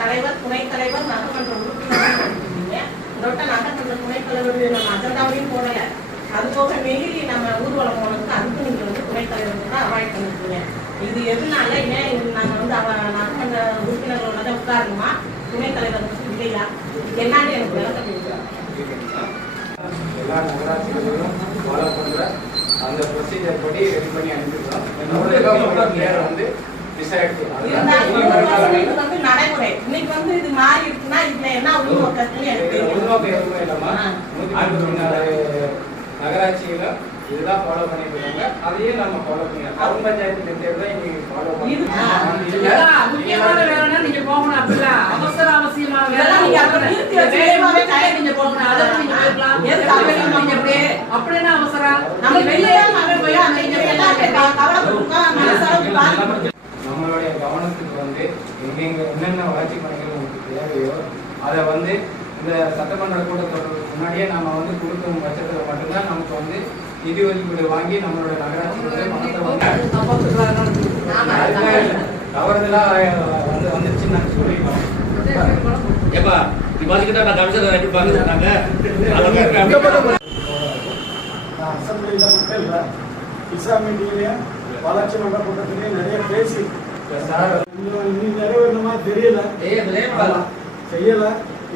தலைவர் துணைத் தலைவர் நகர்மன்ற உறுப்பினர் நகர்மன்ற துணைத் தலைவர் நம்ம அஜெண்டாவையும் போடல. அது போக நெகிழி நம்ம ஊர்வலம் போனதுக்கு அதுக்கு நீங்க துணைத் தலைவர் தான் அவாய்ட் பண்ணிருக்கீங்க. இது எதுனால ஏன் நாங்க நகர்மன்ற உறுப்பினர்களோட தான் உட்காரணுமா, துணைத் தலைவர் இல்லையா, என்னான்னு எனக்கு விளக்கம் கொடுக்குறாங்க. எல்லா நகராட்சிகளிலும் ஃபாலோ பண்ற அந்த ப்ரொசீஜர் படி ரெடி பண்ணி அனுப்பிடுறோம். வந்து நடைமுறை இன்னைக்கு இது மாறி இருக்குன்னா இதுல என்ன நகராட்சியில இதுதான் ஃபாலோ பண்ணிட்டு இருக்காங்க. அதையே நம்ம ஃபாலோ பண்ணிக்கலாம். டவுன் பஞ்சாயத்து தேர்தல் இன்னைக்கு ஃபாலோ பண்ணலாம். முக்கியமான வேலைன்னா நீங்க போகணும். அப்படிலாம் அவசர அவசியமான வேலை நீங்க போகணும். அதை நீங்க போகலாம். அப்படின்னா அவசரம் நம்ம வெளியே போய் நம்மளுடைய கவனத்துக்கு வந்து எங்கெங்க என்னென்ன வளர்ச்சி பணிகள் உங்களுக்கு தேவையோ அதை இந்த சட்டமன்ற கூட்டத்தொடருக்கு முன்னாடியே நம்ம கொடுக்கும் பட்சத்தில் மட்டும்தான் நமக்கு நிதி ஒதுக்கீடு வாங்கி நம்மளோட நகராட்சியுடைய பணத்தை தவறுதலா வந்துருச்சுன்னு நாங்கள் சொல்லிட்டோம். அசம்பிளியில் மட்டும் இல்லை, இஸ்ரா மீட்டிங்லையும் வளர்ச்சி மன்ற கூட்டத்திலையும் நிறைய பேசி இன்னும் நிறைவேறணுமா தெரியல, செய்யல.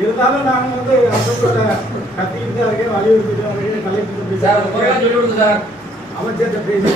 இருந்தாலும் நாங்கள் அசம்பிளியில் கத்திக்கிட்டு தான் இருக்கேன், வலியுறுத்திட்டு இருக்கேன். கலெக்டர் அமைச்சர்கிட்ட பேசி